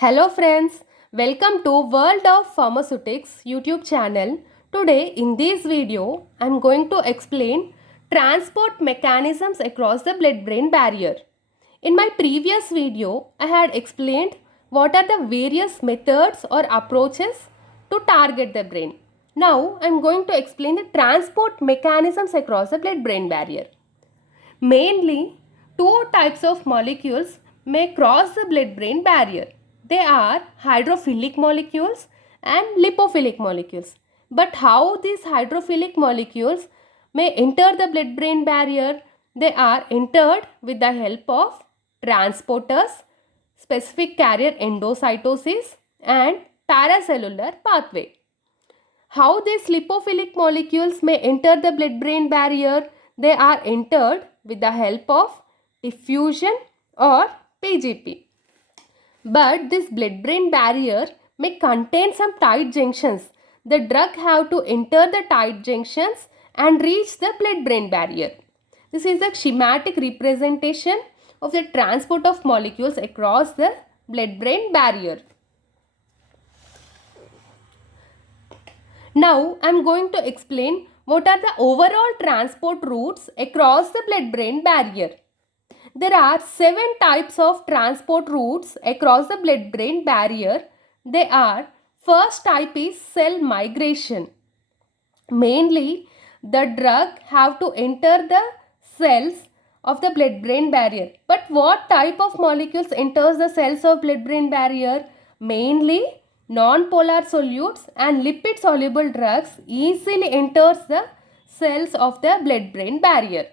Hello friends, welcome to World of Pharmaceutics YouTube channel. Today in this video, I am going to explain transport mechanisms across the blood-brain barrier. In my previous video, I had explained what are the various methods or approaches to target the brain. Now, I am going to explain the transport mechanisms across the blood-brain barrier. Mainly, two types of molecules may cross the blood-brain barrier. They are hydrophilic molecules and lipophilic molecules. But how these hydrophilic molecules may enter the blood-brain barrier? They are entered with the help of transporters, specific carrier endocytosis and paracellular pathway. How these lipophilic molecules may enter the blood-brain barrier? They are entered with the help of diffusion or PGP. But this blood-brain barrier may contain some tight junctions. The drug have to enter the tight junctions and reach the blood-brain barrier. This is a schematic representation of the transport of molecules across the blood-brain barrier. Now, I am going to explain what are the overall transport routes across the blood-brain barrier. There are 7 types of transport routes across the blood-brain barrier. They are, first type is cell migration. Mainly, the drug have to enter the cells of the blood-brain barrier. But what type of molecules enters the cells of blood-brain barrier? Mainly, non-polar solutes and lipid-soluble drugs easily enters the cells of the blood-brain barrier.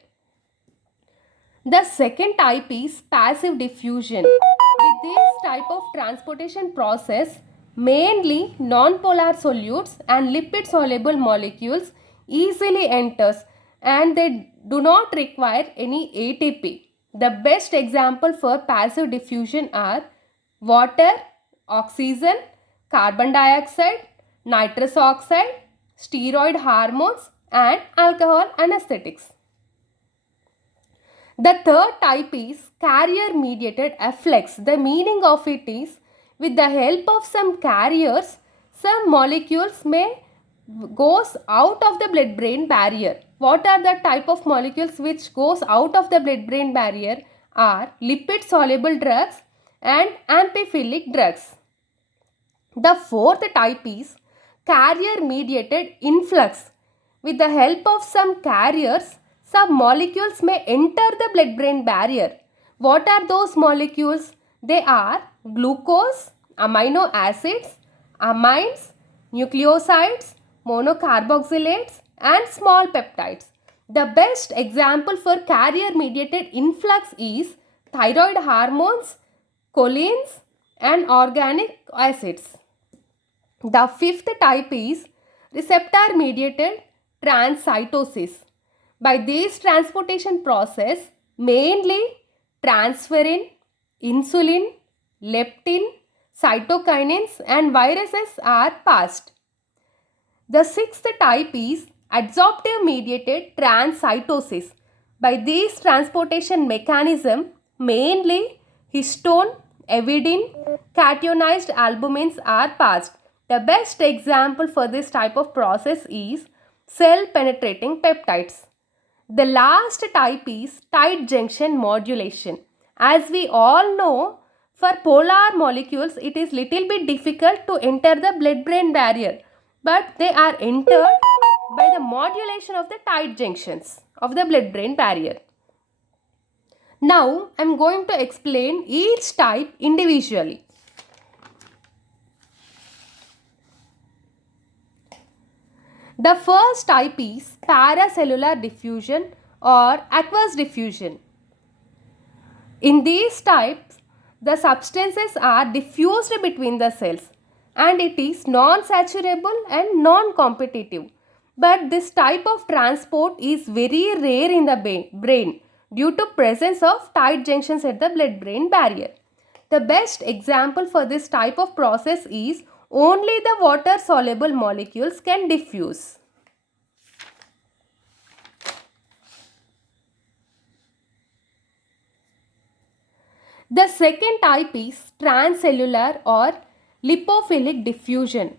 The second type is passive diffusion. With this type of transportation process, mainly non-polar solutes and lipid-soluble molecules easily enters and they do not require any ATP. The best example for passive diffusion are water, oxygen, carbon dioxide, nitrous oxide, steroid hormones and alcohol anesthetics. The third type is carrier mediated efflux. The meaning of it is with the help of some carriers, some molecules may goes out of the blood-brain barrier. What are the type of molecules which goes out of the blood-brain barrier are lipid-soluble drugs and amphiphilic drugs. The fourth type is carrier-mediated influx. With the help of some carriers, some molecules may enter the blood-brain barrier. What are those molecules? They are glucose, amino acids, amines, nucleosides, monocarboxylates and small peptides. The best example for carrier-mediated influx is thyroid hormones, cholines and organic acids. The fifth type is receptor-mediated transcytosis. By this transportation process, mainly transferrin, insulin, leptin, cytokinins and viruses are passed. The sixth type is adsorptive mediated transcytosis. By this transportation mechanism, mainly histone, avidin, cationized albumins are passed. The best example for this type of process is cell penetrating peptides. The last type is tight junction modulation. As we all know, for polar molecules, it is little bit difficult to enter the blood-brain barrier, but they are entered by the modulation of the tight junctions of the blood-brain barrier. Now, I am going to explain each type individually. The first type is paracellular diffusion or aqueous diffusion. In these types, the substances are diffused between the cells and it is non-saturable and non-competitive. But this type of transport is very rare in the brain due to presence of tight junctions at the blood-brain barrier. The best example for this type of process is only the water-soluble molecules can diffuse. The second type is transcellular or lipophilic diffusion.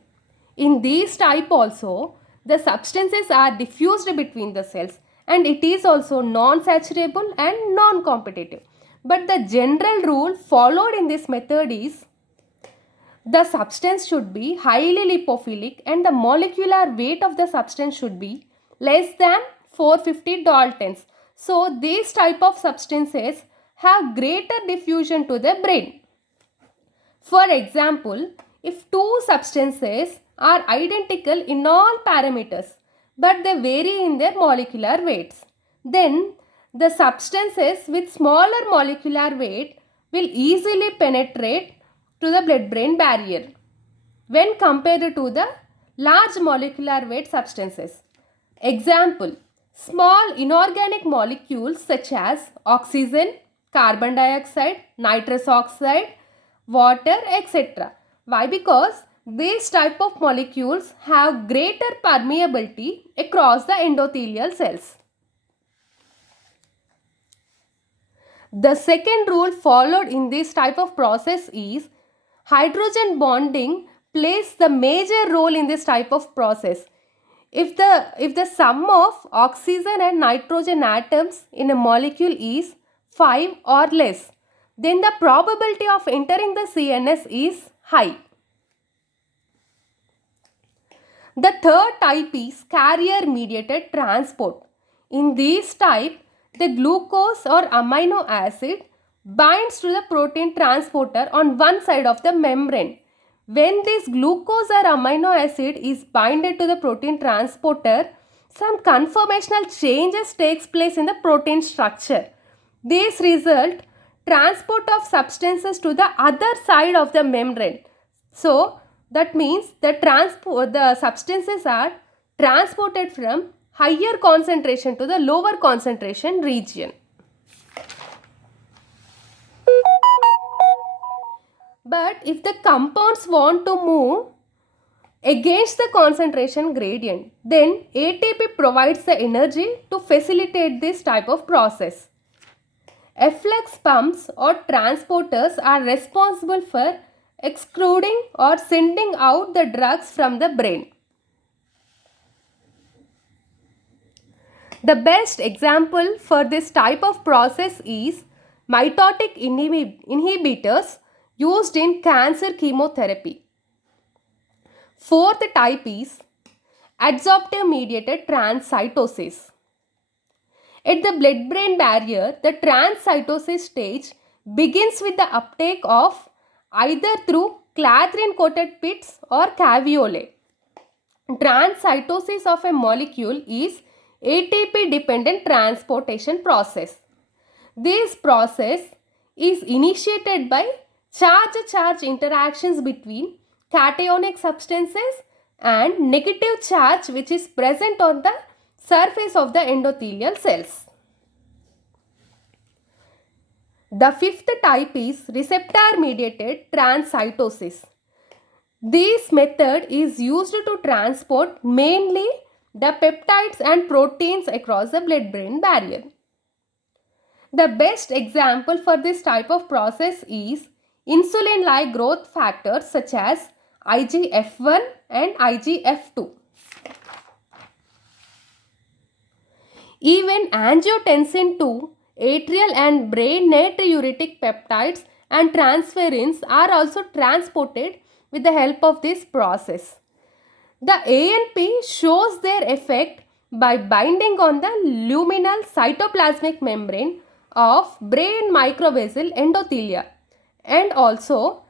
In these type also, the substances are diffused between the cells and it is also non-saturable and non-competitive. But the general rule followed in this method is the substance should be highly lipophilic and the molecular weight of the substance should be less than 450 daltons. So these type of substances have greater diffusion to the brain. For example, if two substances are identical in all parameters but they vary in their molecular weights, then the substances with smaller molecular weight will easily penetrate to the blood-brain barrier when compared to the large molecular weight substances. Example, small inorganic molecules such as oxygen, carbon dioxide, nitrous oxide, water, etc. Why? Because these type of molecules have greater permeability across the endothelial cells. The second rule followed in this type of process is hydrogen bonding plays the major role in this type of process. If the sum of oxygen and nitrogen atoms in a molecule is 5 or less, then the probability of entering the CNS is high. The third type is carrier mediated transport. In this type, the glucose or amino acid binds to the protein transporter on one side of the membrane. When this glucose or amino acid is binded to the protein transporter, some conformational changes takes place in the protein structure. This result transport of substances to the other side of the membrane. So that means the substances are transported from higher concentration to the lower concentration region. But if the compounds want to move against the concentration gradient, then ATP provides the energy to facilitate this type of process. Efflux pumps or transporters are responsible for excluding or sending out the drugs from the brain. The best example for this type of process is mitotic inhibitors used in cancer chemotherapy. Fourth type is adsorptive mediated transcytosis. At the blood-brain barrier, the transcytosis stage begins with the uptake of either through clathrin-coated pits or caveolae. Transcytosis of a molecule is ATP-dependent transportation process. This process is initiated by charge-charge interactions between cationic substances and negative charge which is present on the surface of the endothelial cells. The fifth type is receptor-mediated transcytosis. This method is used to transport mainly the peptides and proteins across the blood-brain barrier. The best example for this type of process is insulin-like growth factors such as IGF-1 and IGF-2. Even angiotensin 2, atrial and brain natriuretic peptides and transferrins are also transported with the help of this process. The ANP shows their effect by binding on the luminal cytoplasmic membrane of brain microvessel endothelia, and also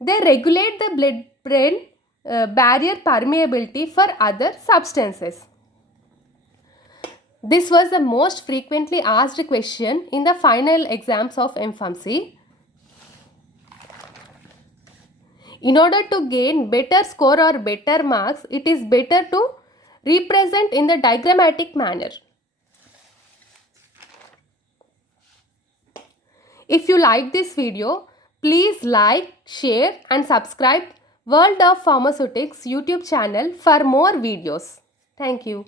they regulate the blood-brain barrier permeability for other substances. This was the most frequently asked question in the final exams of MPharmacy. In order to gain better score or better marks, it is better to represent in the diagrammatic manner. If you like this video, please like, share and subscribe World of Pharmaceutics YouTube channel for more videos. Thank you.